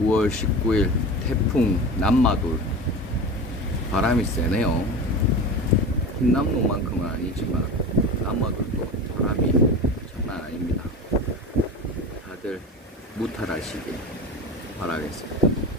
9월 19일 태풍 남마돌. 바람이 세네요. 흰남노만큼은 아니지만 남마돌도 바람이 장난 아닙니다. 다들 무탈하시길 바라겠습니다.